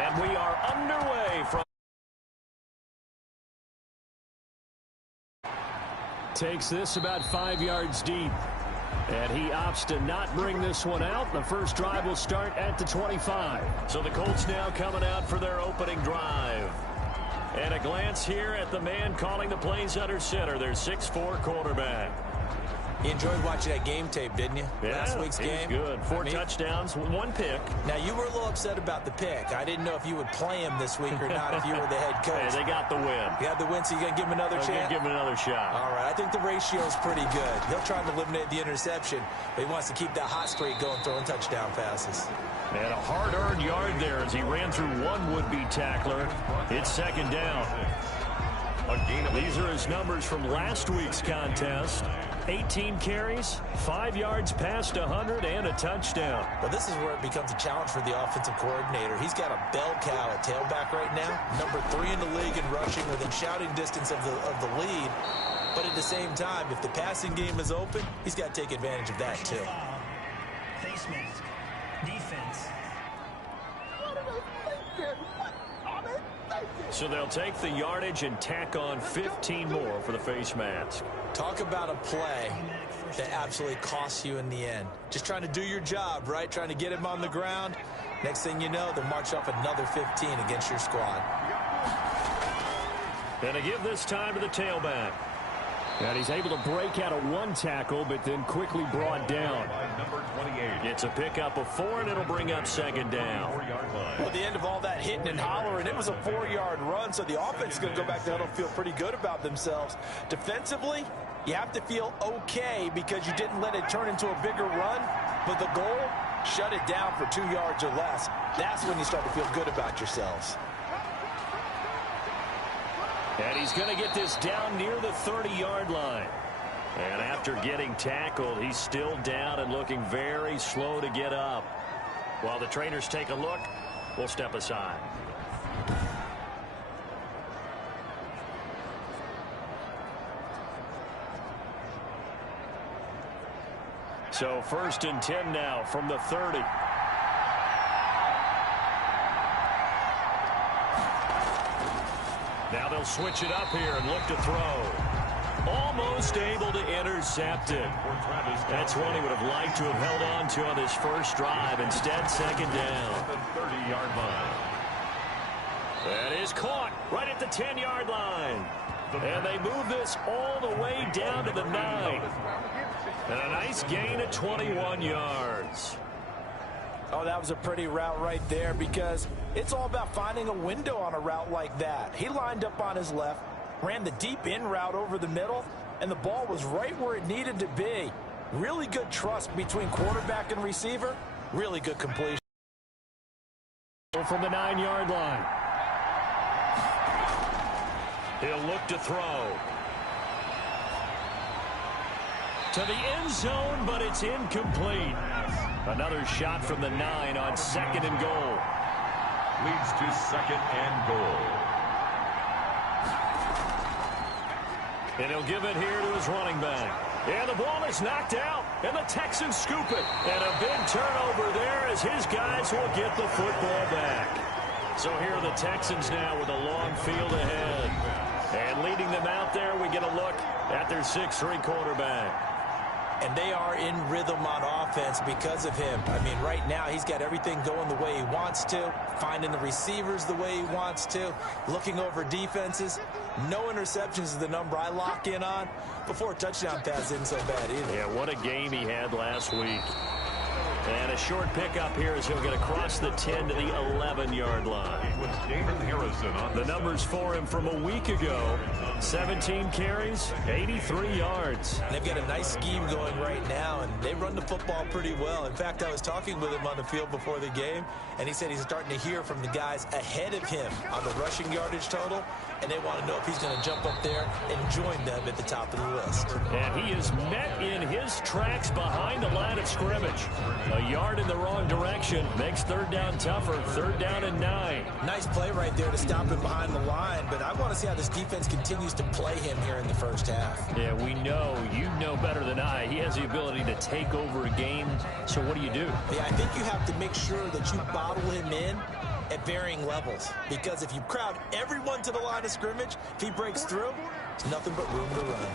And we are underway from... Takes this about 5 yards deep. And he opts to not bring this one out. The first drive will start at the 25. So the Colts now coming out for their opening drive. And a glance here at the man calling the plays under center, their 6'4" quarterback. You enjoyed watching that game tape, didn't you? Yeah, last week's game. Good. Four touchdowns, 1 pick. Now, you were a little upset about the pick. I didn't know if you would play him this week or not if you were the head coach. Hey, they got the win. You had the win, so you're going to give him another chance? Give him another shot. All right, I think the ratio is pretty good. He'll try to eliminate the interception, but he wants to keep that hot streak going, throwing touchdown passes. And a hard-earned yard there as he ran through one would-be tackler. It's second down. These are his numbers from last week's contest. 18 carries, 5 yards past 100, and a touchdown. Well, this is where it becomes a challenge for the offensive coordinator. He's got a bell cow at tailback right now, number 3 in the league in rushing within shouting distance of the lead. But at the same time, if the passing game is open, he's got to take advantage of that too. Face mask. Defense. So they'll take the yardage and tack on 15 more for the face mask. Talk about a play that absolutely costs you in the end. Just trying to do your job, right? Trying to get him on the ground. Next thing you know, they'll march off another 15 against your squad. And to give this time to the tailback. And he's able to break out of 1 tackle, but then quickly brought down. It's a pickup of 4, and it'll bring up second down. Well, at the end of all that hitting and hollering, it was a 4-yard run, so the offense is going to go back there and feel pretty good about themselves. Defensively, you have to feel okay because you didn't let it turn into a bigger run, but the goal, shut it down for 2 yards or less. That's when you start to feel good about yourselves. And he's going to get this down near the 30-yard line. And after getting tackled, he's still down and looking very slow to get up. While the trainers take a look, we'll step aside. So 1st and 10 now from the 30. Now they'll switch it up here and look to throw. Almost able to intercept it. That's one he would have liked to have held on to on his first drive. Instead, second down. 30-yard line. That is caught right at the 10-yard line. And they move this all the way down to the 9. And a nice gain of 21 yards. Oh, that was a pretty route right there because it's all about finding a window on a route like that. He lined up on his left, ran the deep in route over the middle, and the ball was right where it needed to be. Really good trust between quarterback and receiver. Really good completion. From the 9-yard line. He'll look to throw. To the end zone, but it's incomplete. Another shot from the 9 on 2nd and goal. Leads to 2nd and goal. And he'll give it here to his running back. And the ball is knocked out, and the Texans scoop it. And a big turnover there as his guys will get the football back. So here are the Texans now with a long field ahead. And leading them out there, we get a look at their 6'3" quarterback. And they are in rhythm on offense because of him. I mean, right now, he's got everything going the way he wants to, finding the receivers the way he wants to, looking over defenses. No interceptions is the number I lock in on. Before a touchdown pass isn't so bad either. Yeah, what a game he had last week. And a short pickup here as he'll get across the 10 to the 11-yard line. It was Damon Harrison on the numbers for him from a week ago. 17 carries, 83 yards. And they've got a nice scheme going right now, and they run the football pretty well. In fact, I was talking with him on the field before the game, and he said he's starting to hear from the guys ahead of him on the rushing yardage total, and they want to know if he's going to jump up there and join them at the top of the list. And he is met in his tracks behind the line of scrimmage. A yard in the wrong direction makes 3rd down tougher. 3rd down and 9. Nice play right there to stop him behind the line, but I want to see how this defense continues to play him here in the first half. Yeah, we know, you know better than I, he has the ability to take over a game. So what do you do? Yeah, I think you have to make sure that you bottle him in at varying levels. Because if you crowd everyone to the line of scrimmage, if he breaks through, there's nothing but room to run.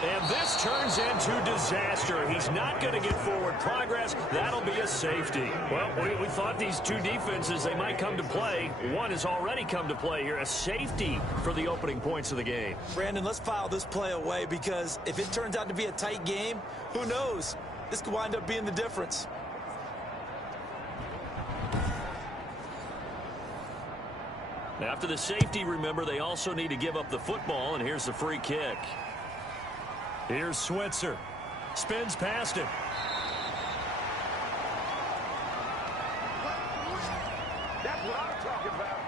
And this turns into disaster. He's not going to get forward progress. That'll be a safety. Well, we thought these two defenses, they might come to play. One has already come to play here. A safety for the opening points of the game. Brandon, let's file this play away because if it turns out to be a tight game, who knows? This could wind up being the difference. After the safety, remember, they also need to give up the football, and here's the free kick. Here's Switzer. Spins past him. That's what I'm talking about.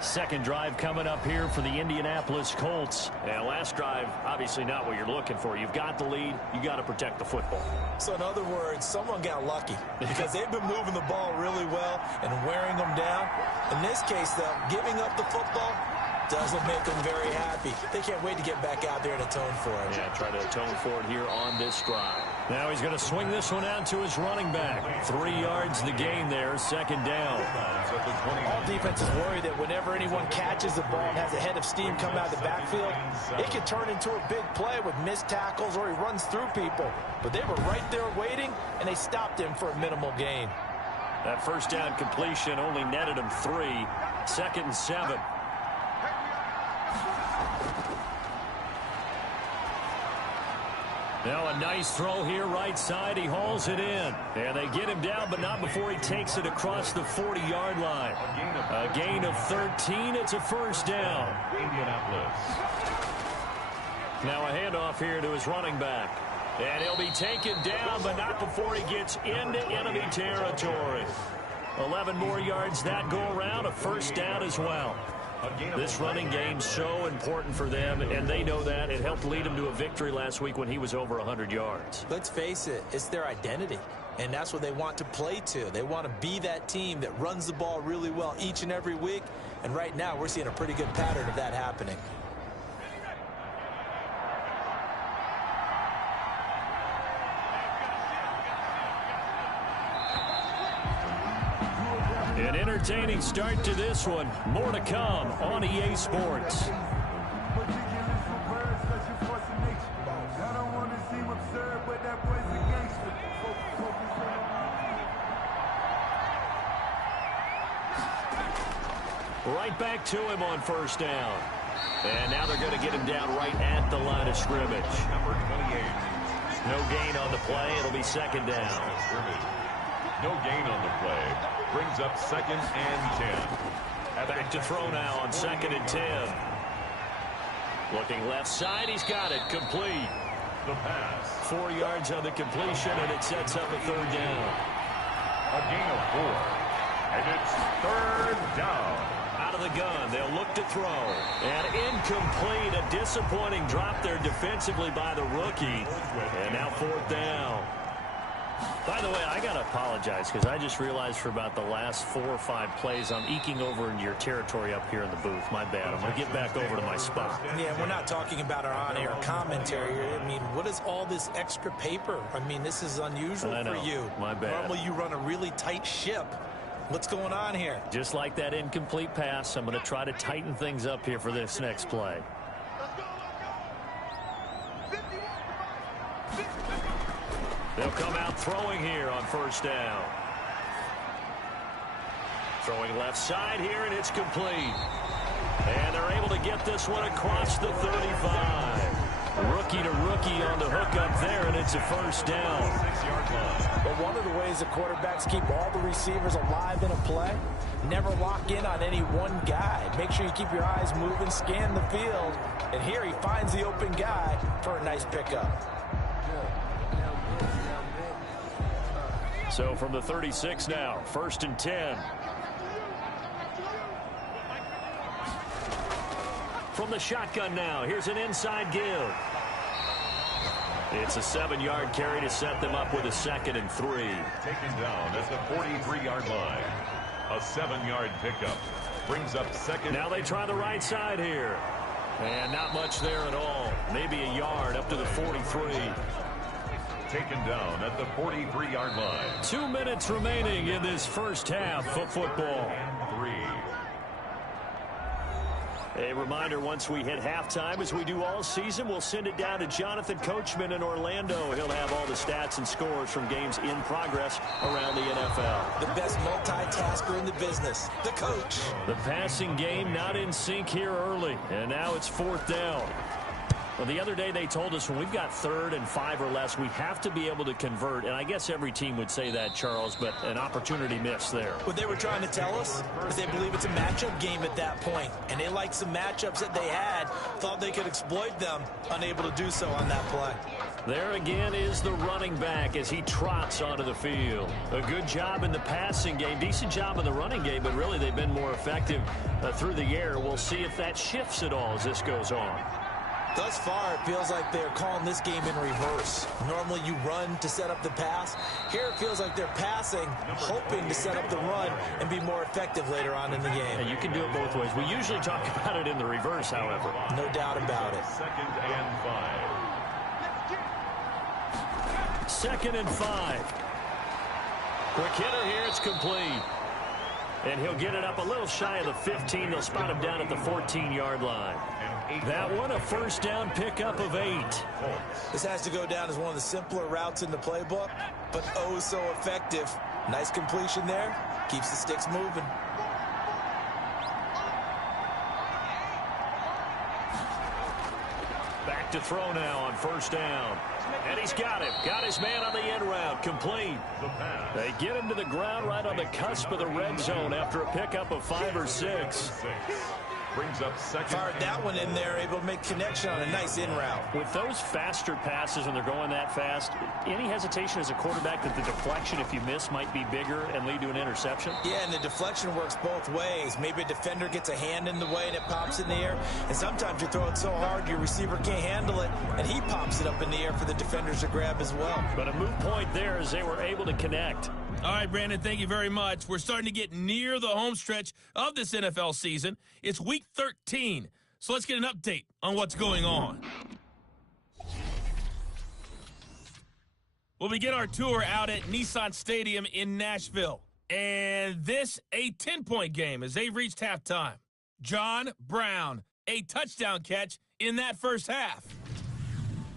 Second drive coming up here for the Indianapolis Colts. And last drive, obviously not what you're looking for. You've got the lead. You got to protect the football. So in other words, someone got lucky because they've been moving the ball really well and wearing them down. In this case, though, giving up the football doesn't make them very happy. They can't wait to get back out there and atone for it. Yeah, try to atone for it here on this drive. Now he's going to swing this one out to his running back. 3 yards the gain there, second down. All defenses worry that whenever anyone catches the ball and has a head of steam come out of the backfield, it can turn into a big play with missed tackles or he runs through people. But they were right there waiting, and they stopped him for a minimal gain. That first down completion only netted him 3. 2nd and 7. Now a nice throw here, right side. He hauls it in. And they get him down, but not before he takes it across the 40-yard line. A gain of 13. It's a first down. Indianapolis. Now a handoff here to his running back. And he'll be taken down, but not before he gets into enemy territory. 11 more yards that go around. A first down as well. This running game so important for them, and they know that. It helped lead them to a victory last week when he was over 100 yards. Let's face it, it's their identity, and that's what they want to play to. They want to be that team that runs the ball really well each and every week, and right now we're seeing a pretty good pattern of that happening. An entertaining start to this one. More to come on EA Sports. Right back to him on first down. And now they're going to get him down right at the line of scrimmage. Number 28. No gain on the play. It'll be second down. No gain on the play. Brings up 2nd and 10. Back to throw now on 2nd and 10. Looking left side. He's got it. Complete. The pass. 4 yards on the completion, and it sets up a third down. A gain of 4. And it's third down. Out of the gun. They'll look to throw. And incomplete. A disappointing drop there defensively by the rookie. And now fourth down. By the way, I got to apologize because I just realized for about the last 4 or 5 plays I'm eking over into your territory up here in the booth. My bad. I'm going to get back over to my spot. Yeah, we're not talking about our on-air commentary. I mean, what is all this extra paper? I mean, this is unusual for you. My bad. Normally you run a really tight ship. What's going on here? Just like that incomplete pass, I'm going to try to tighten things up here for this next play. They'll come out throwing here on first down. Throwing left side here, and it's complete. And they're able to get this one across the 35. Rookie to rookie on the hook up there, and it's a first down. 6-yard line. But one of the ways the quarterbacks keep all the receivers alive in a play, never lock in on any one guy. Make sure you keep your eyes moving, scan the field. And here he finds the open guy for a nice pickup. So from the 36 now, 1st and 10. From the shotgun now, here's an inside give. It's a 7-yard carry to set them up with a 2nd and 3. Taken down at the 43-yard line. A 7-yard pickup. Brings up 2nd. Now they try the right side here. And not much there at all. Maybe a yard up to the 43. taken down at the 43-yard line. 2 minutes remaining in this first half of football. And 3. A reminder, once we hit halftime, as we do all season, we'll send it down to Jonathan Coachman in Orlando. He'll have all the stats and scores from games in progress around the NFL. The best multitasker in the business, the coach. The passing game not in sync here early, and now it's 4th down. Well, the other day they told us when we've got 3rd and 5 or less, we have to be able to convert. And I guess every team would say that, Charles, but an opportunity missed there. What they were trying to tell us is they believe it's a matchup game at that point. And they liked some matchups that they had, thought they could exploit them, unable to do so on that play. There again is the running back as he trots onto the field. A good job in the passing game, decent job in the running game, but really they've been more effective through the air. We'll see if that shifts at all as this goes on. Thus far, it feels like they're calling this game in reverse. Normally, you run to set up the pass. Here, it feels like they're passing, hoping to set up the run and be more effective later on in the game. And you can do it both ways. We usually talk about it in the reverse, however. No doubt about it. 2nd and 5. 2nd and 5. Quick hitter here. It's complete. And he'll get it up a little shy of the 15. They'll spot him down at the 14-yard line. That one, a first down pickup of 8. This has to go down as one of the simpler routes in the playbook, but oh so effective. Nice completion there. Keeps the sticks moving. Back to throw now on 1st down. And he's got him. Got his man on the end route. Complete. They get him to the ground right on the cusp of the red zone after a pickup of 5 or 6. Brings up 2nd. Fired that one in there, able to make connection on a nice in route. With those faster passes when they're going that fast, any hesitation as a quarterback that the deflection, if you miss, might be bigger and lead to an interception? Yeah, and the deflection works both ways. Maybe a defender gets a hand in the way and it pops in the air. And sometimes you throw it so hard your receiver can't handle it, and he pops it up in the air for the defenders to grab as well. But a moot point there as they were able to connect. All right, Brandon, thank you very much. We're starting to get near the home stretch of this NFL season. It's Week 13, so let's get an update on what's going on. We'll begin our tour out at Nissan Stadium in Nashville. And this, a 10-point game as they've reached halftime. John Brown, a touchdown catch in that first half.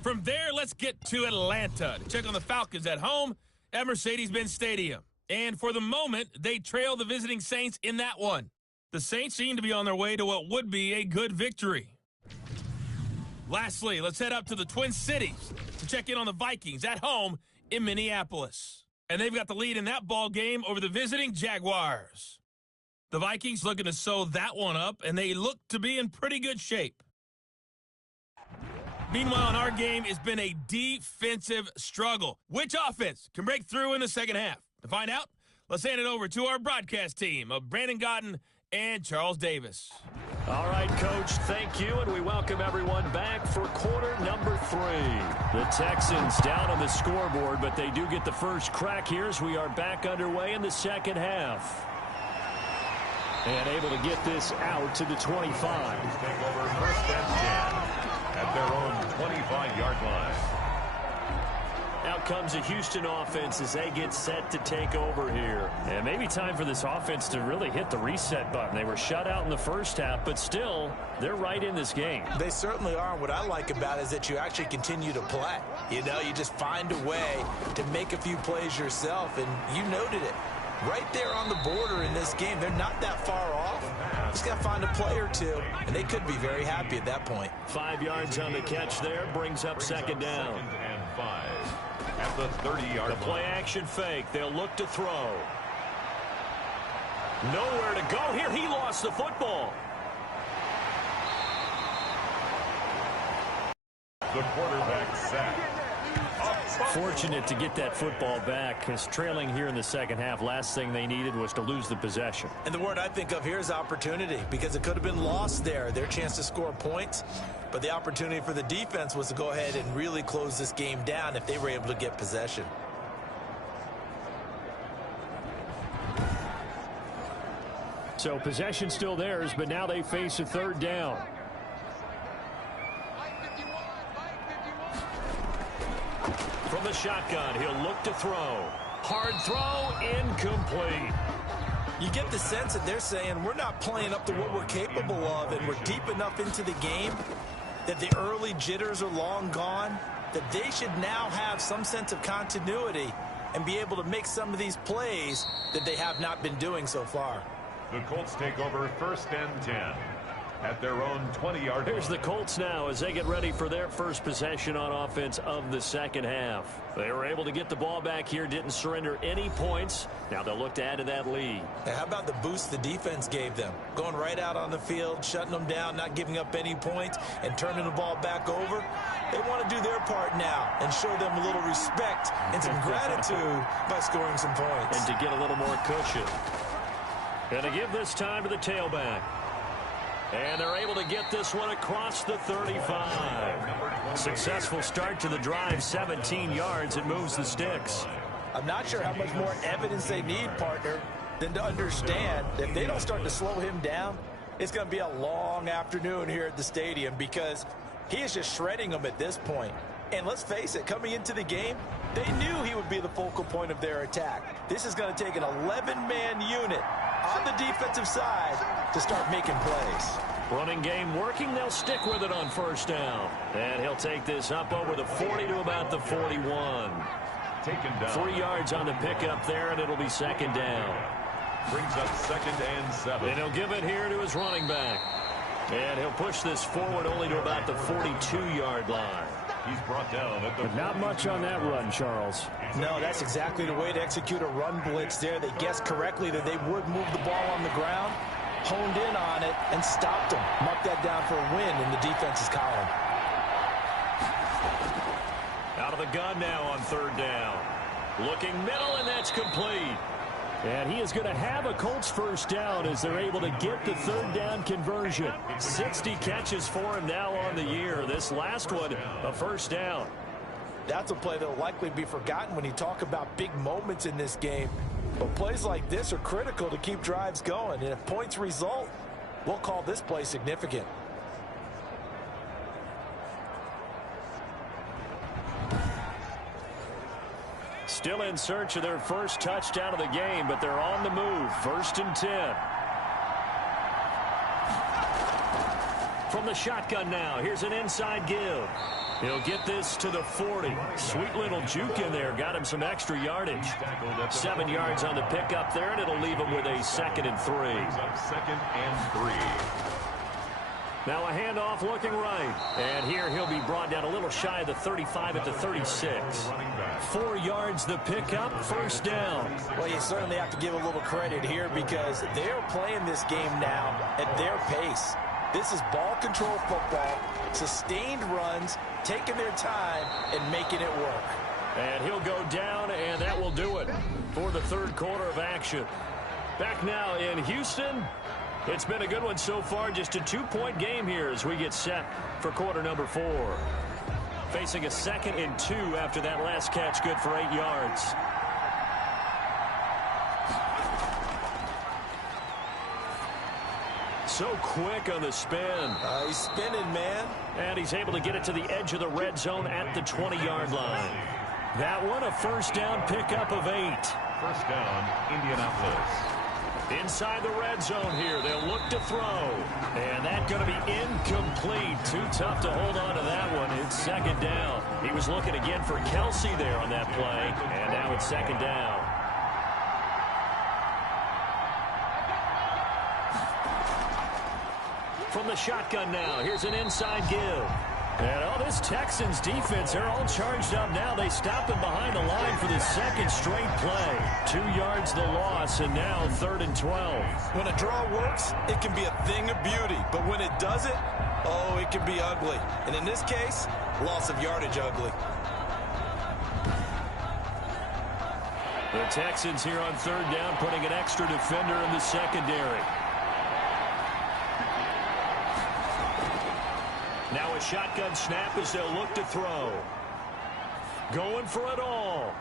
From there, let's get to Atlanta to check on the Falcons at home at Mercedes-Benz Stadium. And for the moment, they trail the visiting Saints in that one. The Saints seem to be on their way to what would be a good victory. Lastly, let's head up to the Twin Cities to check in on the Vikings at home in Minneapolis. And they've got the lead in that ball game over the visiting Jaguars. The Vikings looking to sew that one up, and they look to be in pretty good shape. Meanwhile, in our game, it's been a defensive struggle. Which offense can break through in the second half? To find out, let's hand it over to our broadcast team of Brandon Gotten and Charles Davis. All right, Coach, thank you, and we welcome everyone back for quarter number 3. The Texans down on the scoreboard, but they do get the first crack here as we are back underway in the second half. And able to get this out to the 25. Take over 1st and 10 at their own 25-yard line. Out comes the Houston offense as they get set to take over here. And maybe time for this offense to really hit the reset button. They were shut out in the first half, but still, they're right in this game. They certainly are. What I like about it is that you actually continue to play. You know, you just find a way to make a few plays yourself, and you noted it. Right there on the border in this game. They're not that far off. Just got to find a play or two, and they could be very happy at that point. 5 yards on the catch there, brings up second down. 2nd and 5 at the 30-yard line. The play action fake. They'll look to throw. Nowhere to go here. He lost the football. The quarterback sacked. Fortunate to get that football back, because trailing here in the second half, last thing they needed was to lose the possession. And the word I think of here is opportunity, because it could have been lost there, their chance to score points. But the opportunity for the defense was to go ahead and really close this game down if they were able to get possession. So possession still theirs, but now they face a 3rd down. From the shotgun, he'll look to throw. Hard throw, incomplete. You get the sense that they're saying we're not playing up to what we're capable of, and we're deep enough into the game that the early jitters are long gone, that they should now have some sense of continuity and be able to make some of these plays that they have not been doing so far. The Colts take over 1st and 10 at their own 20-yard line. Here's the Colts now as they get ready for their first possession on offense of the second half. They were able to get the ball back here, didn't surrender any points. Now they'll look to add to that lead. And how about the boost the defense gave them? Going right out on the field, shutting them down, not giving up any points, and turning the ball back over. They want to do their part now and show them a little respect and some gratitude by scoring some points. And to get a little more cushion. And to give this time to the tailback. And they're able to get this one across the 35. Successful start to the drive, 17 yards. It moves the sticks. I'm not sure how much more evidence they need, partner, than to understand that if they don't start to slow him down, it's going to be a long afternoon here at the stadium because he is just shredding them at this point. And let's face it, coming into the game, they knew he would be the focal point of their attack. This is going to take an 11-man unit on the defensive side to start making plays. Running game working. They'll stick with it on first down. And he'll take this up over the 40 to about the 41. Taken down. 3 yards on the pickup there, and it'll be second down. Brings up 2nd and 7. And he'll give it here to his running back. And he'll push this forward only to about the 42-yard line. He's brought down at the... But not much on that run, Charles. No, that's exactly the way to execute a run blitz there. They guessed correctly that they would move the ball on the ground, honed in on it, and stopped them. Mark that down for a win in the defense's column. Out of the gun now on 3rd down. Looking middle, and that's complete. And he is going to have a Colts first down as they're able to get the 3rd down conversion. 60 catches for him now on the year. This last one, a first down. That's a play that will likely be forgotten when you talk about big moments in this game. But plays like this are critical to keep drives going. And if points result, we'll call this play significant. Still in search of their first touchdown of the game, but they're on the move. 1st and 10. From the shotgun now, here's an inside give. He'll get this to the 40. Sweet little juke in there. Got him some extra yardage. 7 yards on the pickup there, and it'll leave him with a 2nd and 3. 2nd and 3. Now a handoff looking right. And here he'll be brought down a little shy of the 35 at the 36. 4 yards the pickup, first down. Well, you certainly have to give a little credit here because they're playing this game now at their pace. This is ball control football, sustained runs, taking their time and making it work. And he'll go down, and that will do it for the 3rd quarter of action. Back now in Houston. It's been a good one so far, just a 2-point game here as we get set for quarter number 4. Facing a 2nd and 2 after that last catch, good for 8 yards. So quick on the spin. He's spinning, man. And he's able to get it to the edge of the red zone at the 20-yard line. That one, a first down pickup of 8. First down, Indianapolis. Inside the red zone here. They'll look to throw. And that's going to be incomplete. Too tough to hold on to that one. It's 2nd down. He was looking again for Kelsey there on that play. And now it's 2nd down. From the shotgun now, here's an inside give. And this Texans defense, they're all charged up now. They stop him behind the line for the 2nd straight play. 2 yards the loss, and now 3rd and 12. When a draw works, it can be a thing of beauty. But when it doesn't, oh, it can be ugly. And in this case, loss of yardage ugly. The Texans here on 3rd down, putting an extra defender in the secondary. Now a shotgun snap as they'll look to throw. Going for it all.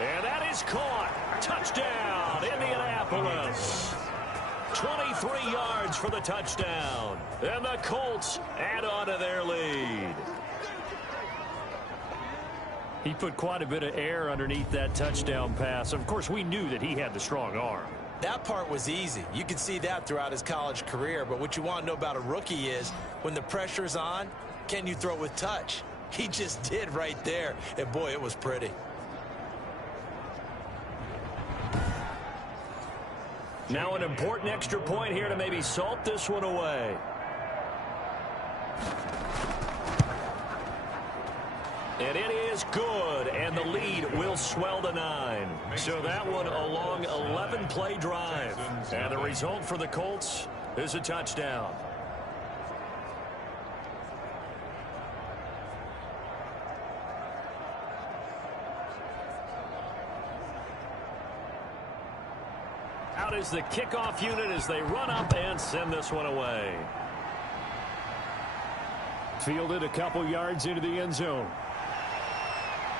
And that is caught. Touchdown, Indianapolis. 23 yards for the touchdown. And the Colts add on to their lead. He put quite a bit of air underneath that touchdown pass. Of course, we knew that he had the strong arm. That part was easy. You could see that throughout his college career. But what you want to know about a rookie is when the pressure's on, can you throw with touch? He just did right there. And, boy, it was pretty. Now an important extra point here to maybe salt this one away. And it is good, and the lead will swell to 9. So that one a long 11-play drive. And the result for the Colts is a touchdown. Out is the kickoff unit as they run up and send this one away. Fielded a couple yards into the end zone.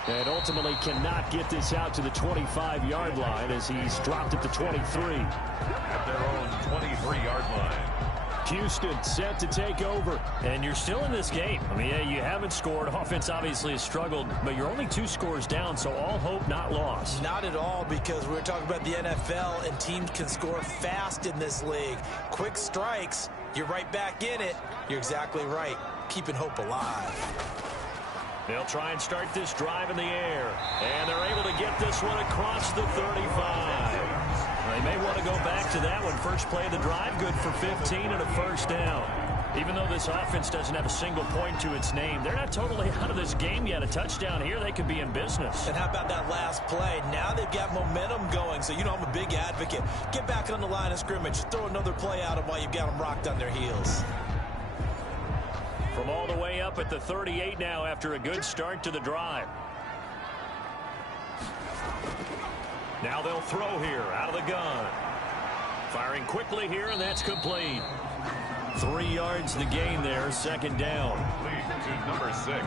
And ultimately cannot get this out to the 25-yard line as he's dropped at the 23. At their own 23-yard line. Houston set to take over. And you're still in this game. I mean, yeah, you haven't scored. Offense obviously has struggled, but you're only 2 scores down, so all hope not lost. Not at all, because we're talking about the NFL, and teams can score fast in this league. Quick strikes, you're right back in it. You're exactly right. Keeping hope alive. They'll try and start this drive in the air. And they're able to get this one across the 35. They may want to go back to that one. First play of the drive, good for 15 and a first down. Even though this offense doesn't have a single point to its name, they're not totally out of this game yet. A touchdown here, they could be in business. And how about that last play? Now they've got momentum going. So, you know, I'm a big advocate. Get back on the line of scrimmage. Throw another play out of while you've got them rocked on their heels. From all the way up at the 38 now after a good start to the drive. Now they'll throw here out of the gun. Firing quickly here, and that's complete. 3 yards the gain there, second down. Lead to number 6.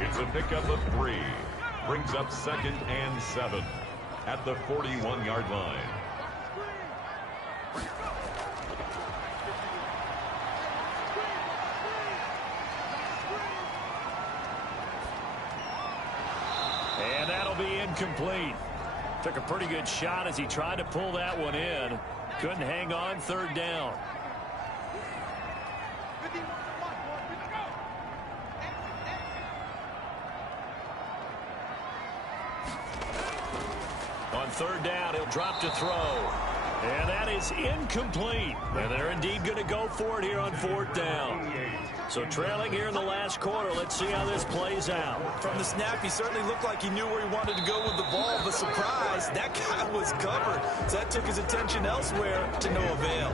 It's a pickup of 3. Brings up 2nd and 7 at the 41-yard line. And that'll be incomplete. Took a pretty good shot as he tried to pull that one in. Couldn't hang on, third down. On third down, he'll drop to throw. And that is incomplete. And they're indeed going to go for it here on fourth down. So trailing here in the last quarter. Let's see how this plays out. From the snap, he certainly looked like he knew where he wanted to go with the ball, but surprise, that guy was covered. So that took his attention elsewhere to no avail.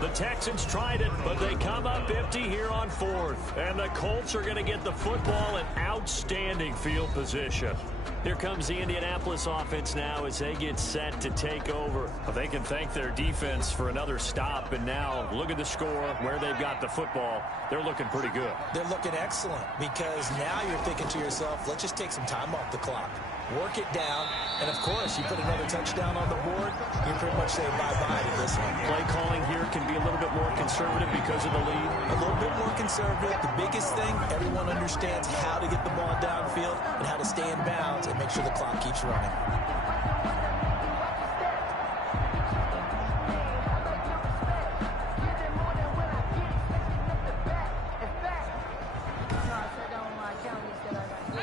The Texans tried it, but they come up empty here on fourth. And the Colts are going to get the football in outstanding field position. Here comes the Indianapolis offense now as they get set to take over. But they can thank their defense for another stop. And now look at the score, where they've got the football. They're looking pretty good. They're looking excellent because now you're thinking to yourself, let's just take some time off the clock. Work it down, and of course, you put another touchdown on the board, you pretty much say bye-bye to this one. Play calling here can be a little bit more conservative because of the lead. A little bit more conservative. The biggest thing, everyone understands how to get the ball downfield and how to stay in bounds and make sure the clock keeps running.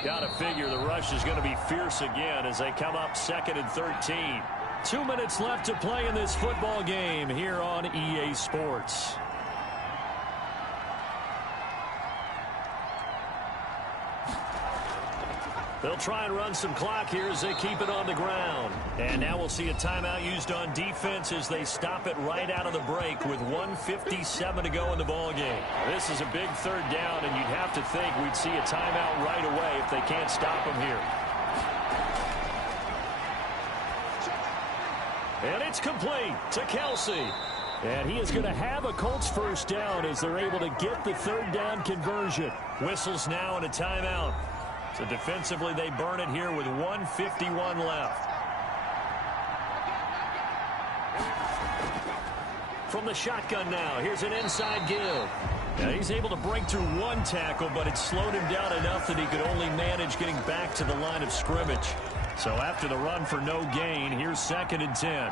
Got to figure the rush is going to be fierce again as they come up 2nd and 13. 2 minutes left to play in this football game here on EA Sports. They'll try and run some clock here as they keep it on the ground. And now we'll see a timeout used on defense as they stop it right out of the break with 1:57 to go in the ball game. This is a big third down, and you'd have to think we'd see a timeout right away if they can't stop them here. And it's complete to Kelsey. And he is going to have a Colts first down as they're able to get the third down conversion. Whistles now and a timeout. So defensively, they burn it here with 1:51 left. From the shotgun now, here's an inside give. Now he's able to break through one tackle, but it slowed him down enough that he could only manage getting back to the line of scrimmage. So after the run for no gain, here's 2nd and 10.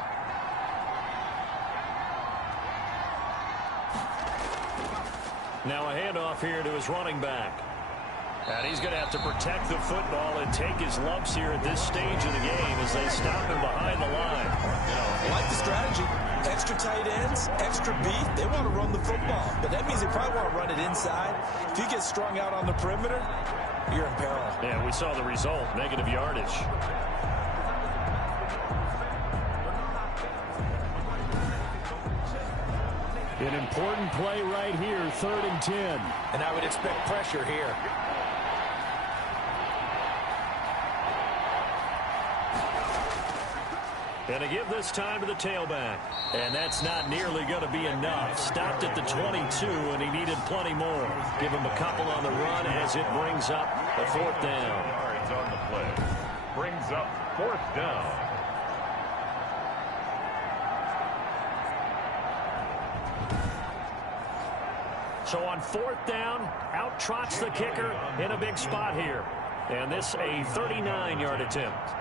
Now a handoff here to his running back. And he's going to have to protect the football and take his lumps here at this stage of the game as they stop him behind the line. I like the strategy. Extra tight ends, extra beef. They want to run the football, but that means they probably want to run it inside. If you get strung out on the perimeter, you're in peril. Yeah, we saw the result, negative yardage. An important play right here, 3rd and 10. And I would expect pressure here. And to give this time to the tailback. And that's not nearly going to be enough. Stopped at the 22, and he needed plenty more. Give him a couple on the run as it brings up a 4th down. Yards on the play. Brings up 4th down. So on 4th down, out trots the kicker in a big spot here. And this a 39-yard attempt.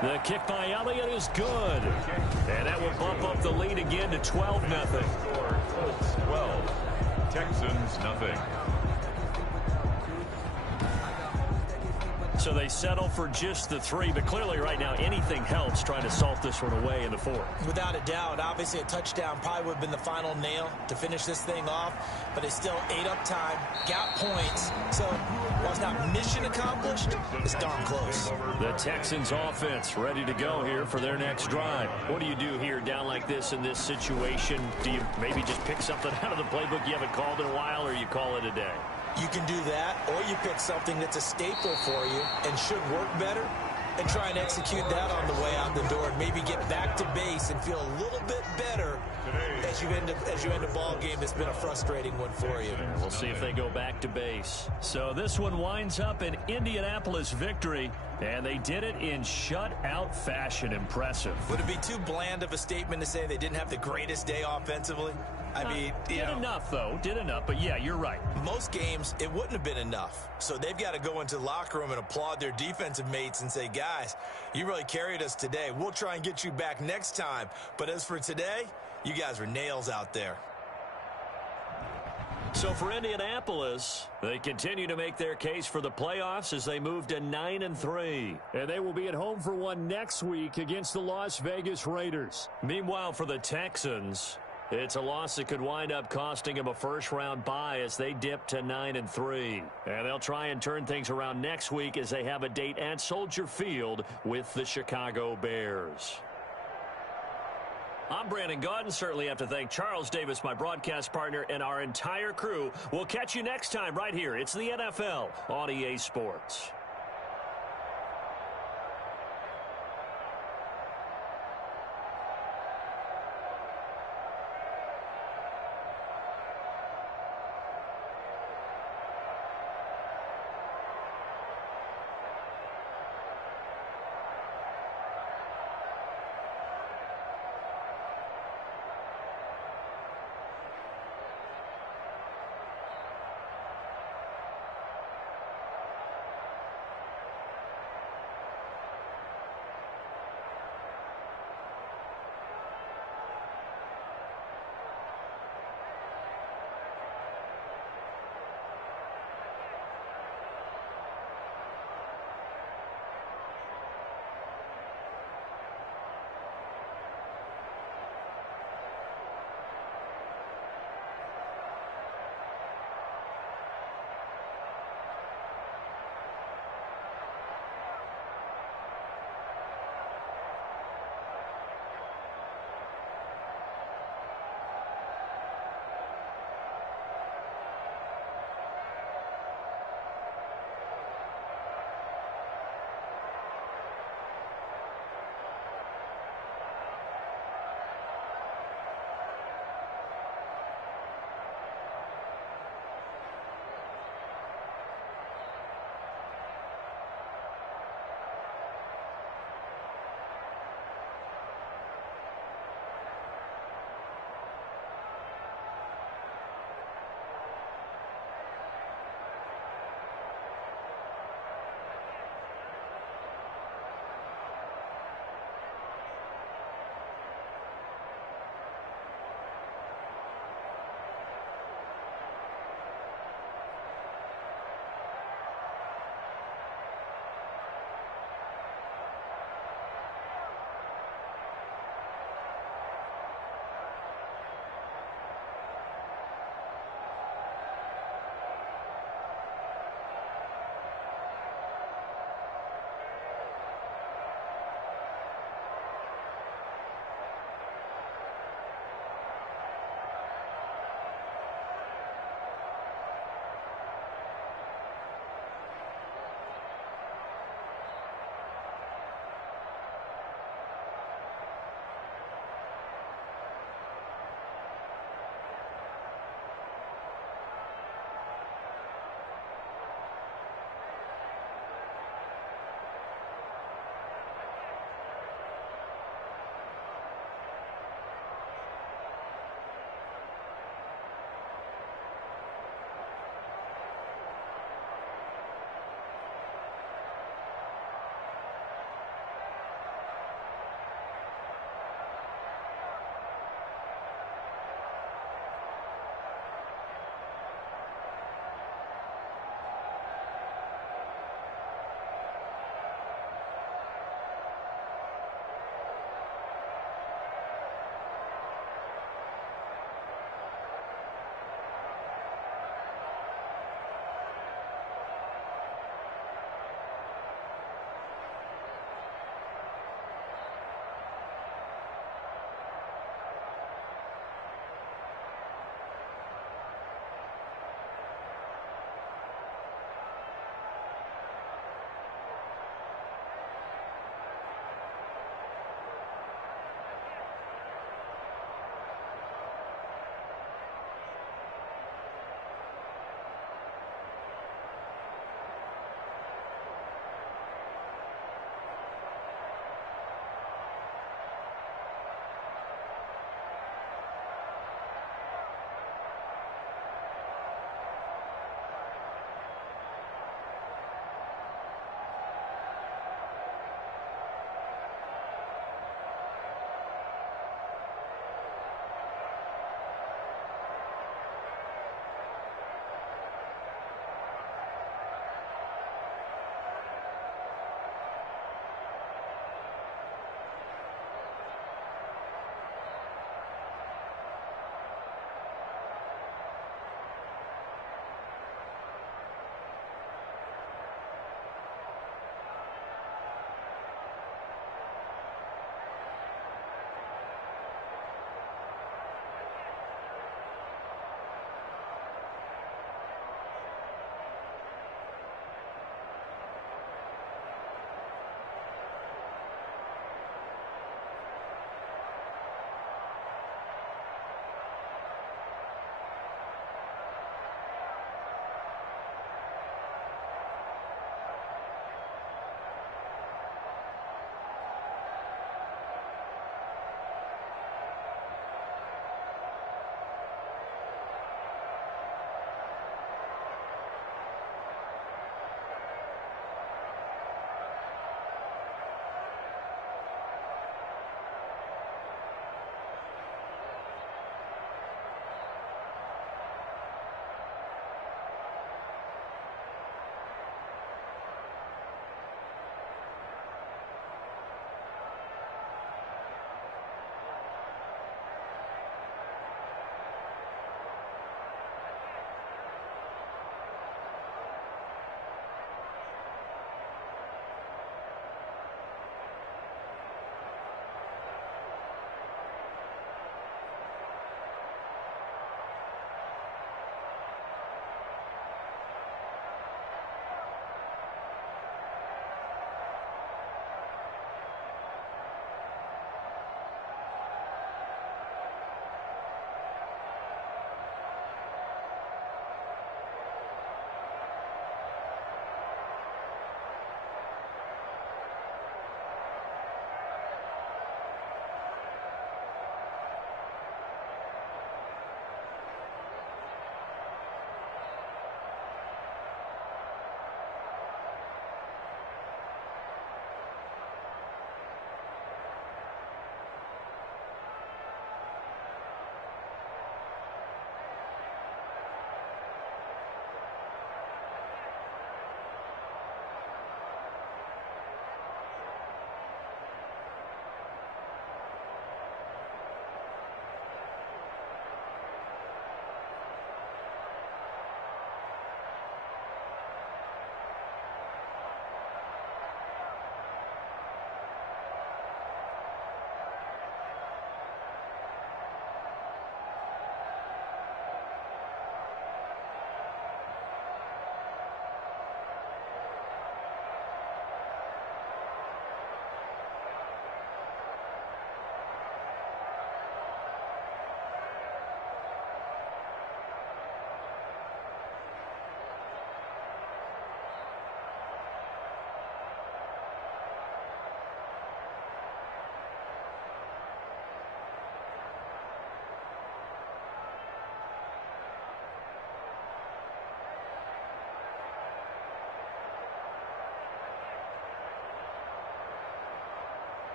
The kick by Elliott is good. And that will bump up the lead again to 12-0. Colts 12. Texans nothing. So they settle for just the 3, but clearly right now anything helps trying to salt this one away in the 4th. Without a doubt, obviously a touchdown probably would have been the final nail to finish this thing off, but they still ate up time, got points, so while it's not mission accomplished, it's darn close. The Texans offense ready to go here for their next drive. What do you do here down like this in this situation? Do you maybe just pick something out of the playbook you haven't called in a while, or you call it a day? You can do that, or you pick something that's a staple for you and should work better and try and execute that on the way out the door and maybe get back to base and feel a little bit better as you end a ball game that's been a frustrating one for you. We'll see if they go back to base. So this one winds up an Indianapolis victory, and they did it in shutout fashion. Impressive. Would it be too bland of a statement to say they didn't have the greatest day offensively? I mean, did enough, though. Did enough, but yeah, you're right. Most games, it wouldn't have been enough. So they've got to go into the locker room and applaud their defensive mates and say, guys, you really carried us today. We'll try and get you back next time. But as for today, you guys were nails out there. So for Indianapolis, they continue to make their case for the playoffs as they move to 9-3. And they will be at home for one next week against the Las Vegas Raiders. Meanwhile, for the Texans, it's a loss that could wind up costing them a first-round bye as they dip to 9-3. And they'll try and turn things around next week as they have a date at Soldier Field with the Chicago Bears. I'm Brandon Gaudin. Certainly have to thank Charles Davis, my broadcast partner, and our entire crew. We'll catch you next time right here. It's the NFL on EA Sports.